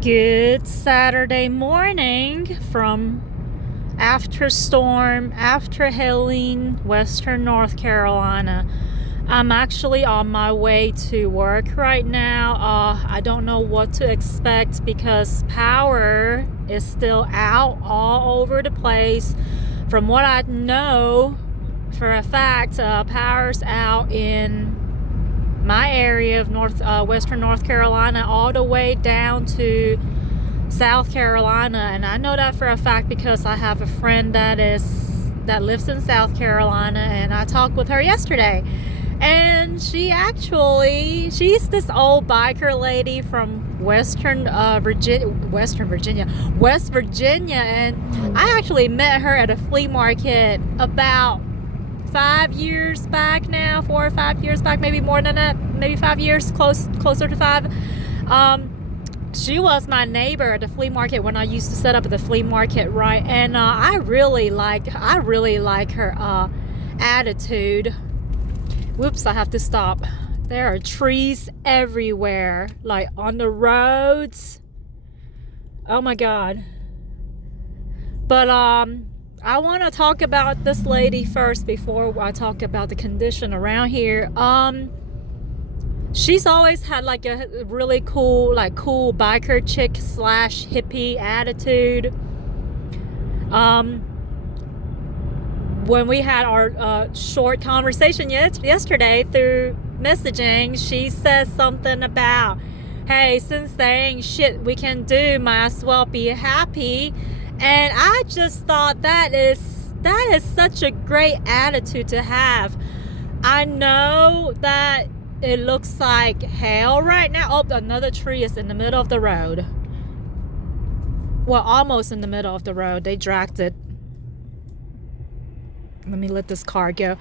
Good Saturday morning from after storm, after Helene, Western North Carolina. I'm actually on my way to work right now. I don't know what to expect because power is still out all over the place. From what I know for a fact, power's out in my area of Western North Carolina all the way down to South Carolina, and I know that for a fact because I have a friend that lives in South Carolina, and I talked with her yesterday, and she's this old biker lady from West Virginia, and I actually met her at a flea market about 5 years back now, 4 or 5 years back, maybe more than that, maybe 5 years, closer to 5. She was my neighbor at the flea market when I used to set up at the flea market, right? And I really like her attitude. Whoops, I have to stop. There are trees everywhere, like on the roads. Oh my God. But I want to talk about this lady first before I talk about the condition around here. She's always had like a really cool biker chick / hippie attitude. When we had our short conversation yesterday through messaging, she says something about, hey, since there ain't shit we can do, might as well be happy. And I just thought that is such a great attitude to have. I know that it looks like hell right now. Oh, another tree is in the middle of the road. Well, almost in the middle of the road. They dragged it. Let me let this car go.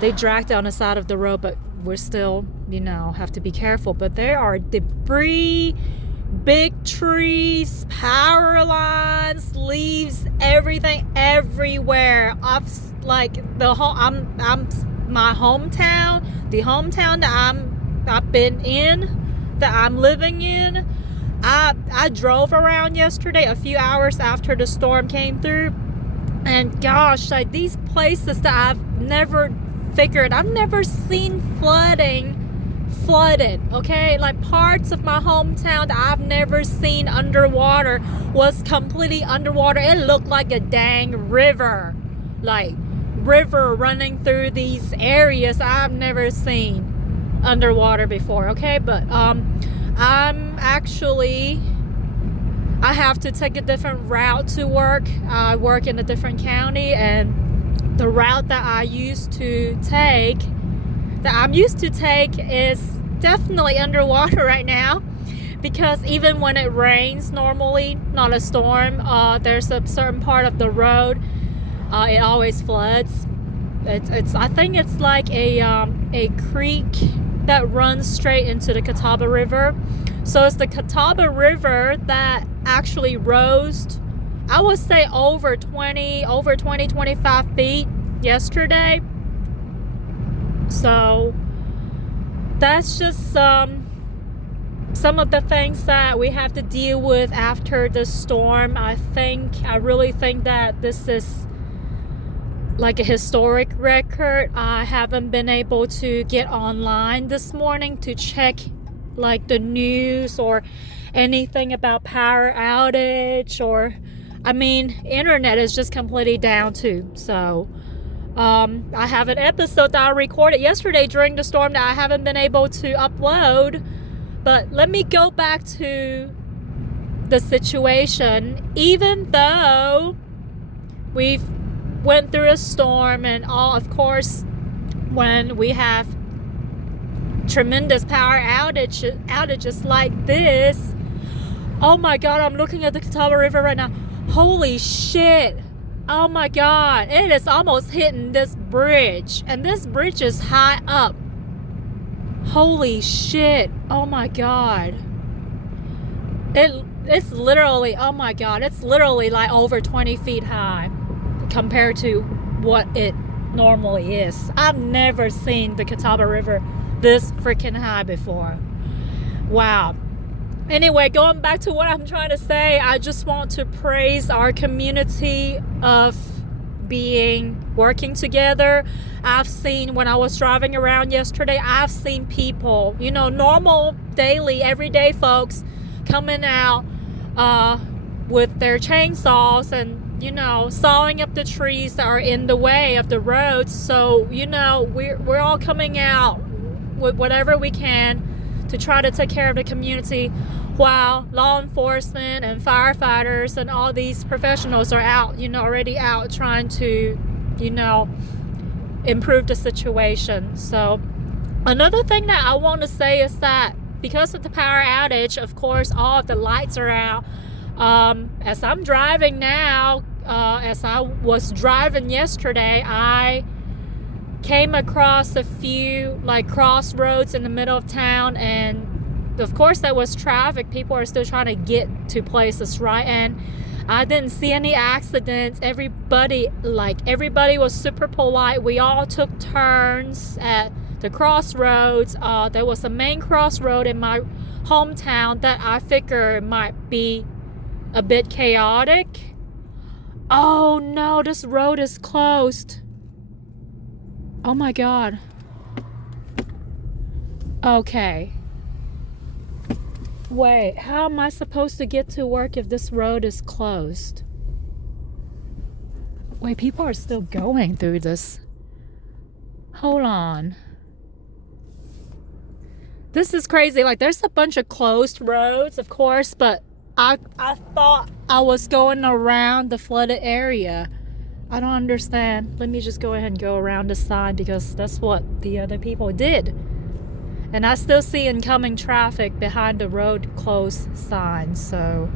They dragged it on the side of the road, but we're still, have to be careful. But there are debris, big trees, power lines, leaves, everything everywhere. My hometown, the hometown that I've been in, that I'm living in. I drove around yesterday, a few hours after the storm came through, and gosh, like these places that I've never seen flooded, okay? Like parts of my hometown that I've never seen underwater was completely underwater. It looked like a dang river running through these areas I've never seen underwater before, okay? But I have to take a different route to work. I work in a different county, and the route that I'm used to take is definitely underwater right now, because even when it rains normally, not a storm, there's a certain part of the road, it always floods. I think it's like a creek that runs straight into the Catawba River. So it's the Catawba River that actually rose, I would say over 20, 25 feet yesterday. So that's just some of the things that we have to deal with after the storm. I really think that this is like a historic record. I haven't been able to get online this morning to check like the news or anything about power outage, or internet is just completely down too. So I have an episode that I recorded yesterday during the storm that I haven't been able to upload. But let me go back to the situation. Even though we've went through a storm and all, of course, when we have tremendous power outages like this. Oh my God, I'm looking at the Catawba River right now. Holy shit. Oh my God, it is almost hitting this bridge, and this bridge is high up. Holy shit. Oh my God. It's literally, oh my God, it's literally like over 20 feet high compared to what it normally is. I've never seen the Catawba River this freaking high before. Wow. Anyway, going back to what I'm trying to say, I just want to praise our community of working together. I've seen, when I was driving around yesterday, I've seen people, normal, daily, everyday folks coming out with their chainsaws and, sawing up the trees that are in the way of the roads. So, we're all coming out with whatever we can to try to take care of the community, while law enforcement and firefighters and all these professionals are out, already out trying to, improve the situation. So another thing that I want to say is that because of the power outage, of course, all of the lights are out. As I'm driving now, as I was driving yesterday, I came across a few crossroads in the middle of town, and of course there was traffic. People are still trying to get to places, right? And I didn't see any accidents. Everybody was super polite. We all took turns at the crossroads. There was a main crossroad in my hometown that I figured might be a bit chaotic. Oh no, this road is closed. Oh my God. Okay. Wait, how am I supposed to get to work if this road is closed? Wait, people are still going through this. Hold on. This is crazy. There's a bunch of closed roads, of course, but I thought I was going around the flooded area. I don't understand. Let me just go ahead and go around the side because that's what the other people did. And I still see incoming traffic behind the road closed sign. So,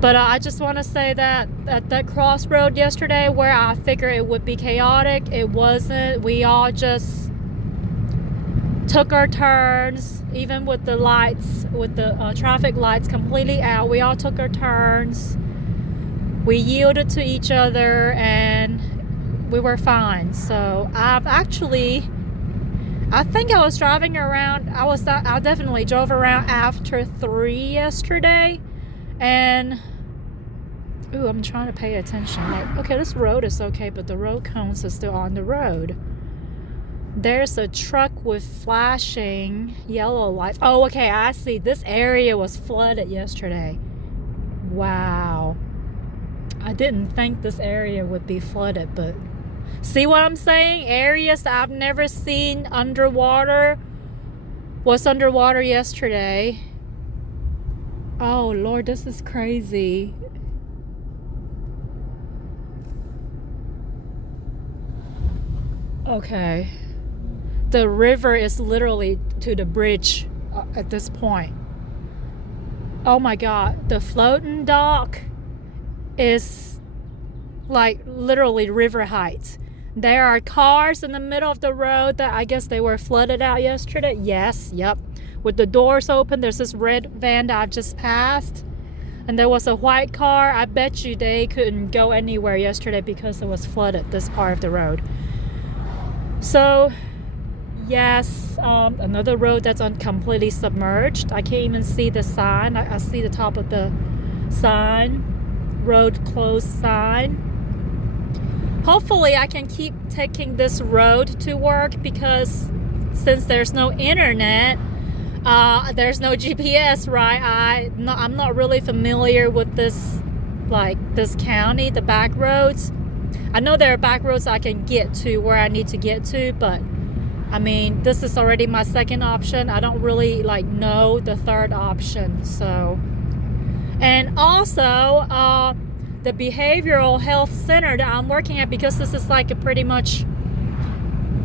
but I just want to say that at that crossroad yesterday where I figured it would be chaotic, it wasn't. We all just took our turns, even with the lights, with the traffic lights completely out. We all took our turns. We yielded to each other and we were fine. So I think I was driving around. I definitely drove around after 3 yesterday, and I'm trying to pay attention. Okay, this road is okay, but the road cones are still on the road. There's a truck with flashing yellow lights. Oh, okay, I see. This area was flooded yesterday. Wow. I didn't think this area would be flooded, but see what I'm saying? Areas that I've never seen underwater was underwater yesterday. Oh Lord, this is crazy. Okay. The river is literally to the bridge at this point. Oh my God. The floating dock is literally river heights. There are cars in the middle of the road that I guess they were flooded out yesterday. Yes, yep. With the doors open, there's this red van that I've just passed. And there was a white car. I bet you they couldn't go anywhere yesterday because it was flooded, this part of the road. So, yes, another road that's completely submerged. I can't even see the sign. I see the top of the sign. Road closed sign. Hopefully I can keep taking this road to work because since there's no internet, there's no GPS, right? I'm not really familiar with this county, the back roads. I know there are back roads I can get to where I need to get to, but I mean, this is already my second option. I don't really know the third option. So, and also the behavioral health center that I'm working at, because this is a pretty much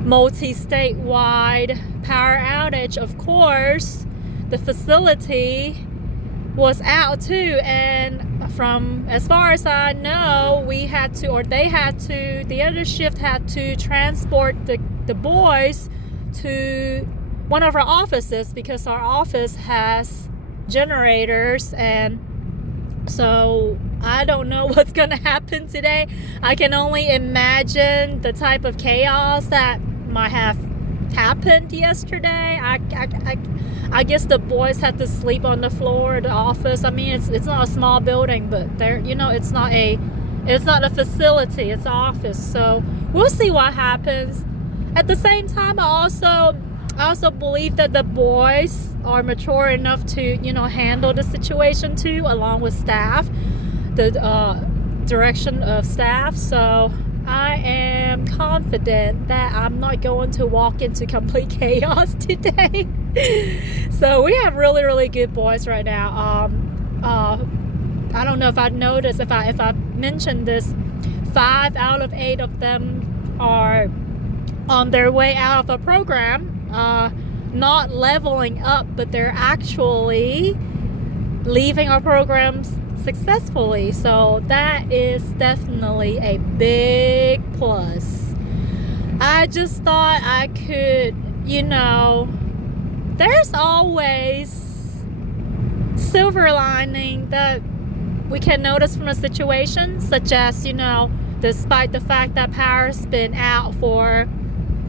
multi-statewide power outage, of course the facility was out too, and from as far as I know, the other shift had to transport the boys to one of our offices because our office has generators, and so I don't know what's gonna happen today. I can only imagine the type of chaos that might have happened yesterday. I guess the boys had to sleep on the floor of the office. I mean, it's not a small building, but there, it's not a facility, it's an office. So we'll see what happens. At the same time, I also believe that the boys are mature enough to, handle the situation too, along with staff, the direction of staff. So I am confident that I'm not going to walk into complete chaos today. So we have really, really good boys right now. I don't know if I noticed, if I mentioned this, 5 out of 8 of them are on their way out of a program, not leveling up, but they're actually leaving our programs successfully. So that is definitely a big plus. I just thought I could, there's always silver lining that we can notice from a situation, such as, despite the fact that power's been out for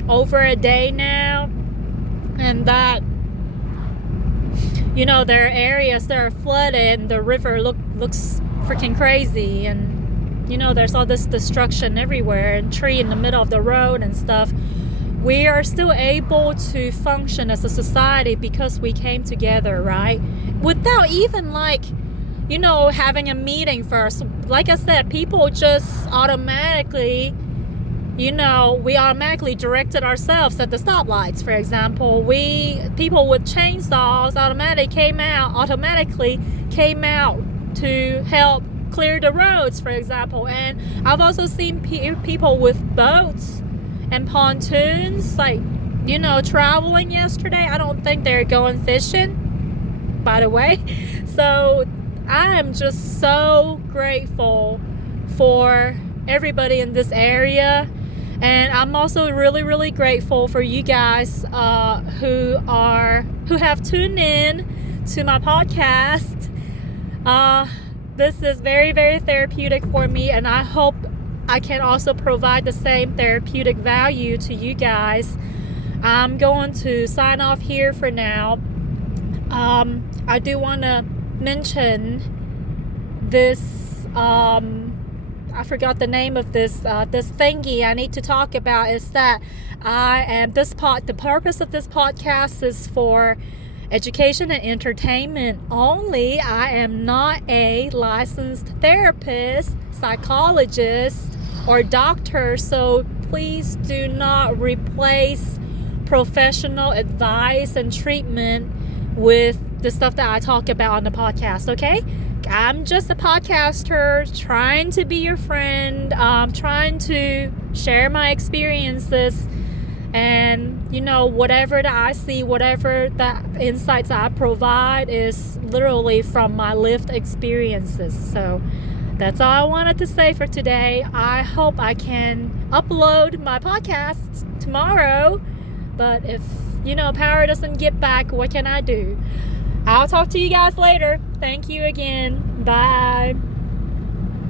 over a day now, and that there are areas that are flooded and the river looks freaking crazy, and there's all this destruction everywhere and tree in the middle of the road and stuff. We are still able to function as a society because we came together, right? Without even having a meeting first. Like I said, people just automatically, we automatically directed ourselves at the stoplights, for example. People with chainsaws automatically came out to help clear the roads, for example. And I've also seen people with boats and pontoons, traveling yesterday. I don't think they're going fishing, by the way. So I am just so grateful for everybody in this area. And I'm also really, really grateful for you guys who have tuned in to my podcast. This is very, very therapeutic for me, and I hope I can also provide the same therapeutic value to you guys. I'm going to sign off here for now. I do want to mention this. I forgot the name of this thingy I need to talk about. Is that the purpose of this podcast is for education and entertainment only. I am not a licensed therapist, psychologist, or doctor, so please do not replace professional advice and treatment with the stuff that I talk about on the podcast, okay? I'm just a podcaster trying to be your friend, trying to share my experiences, and whatever that I see, whatever the insights I provide is literally from my lived experiences. So that's all I wanted to say for today. I hope I can upload my podcast tomorrow, but if power doesn't get back, what can I do? I'll talk to you guys later. Thank you again. Bye.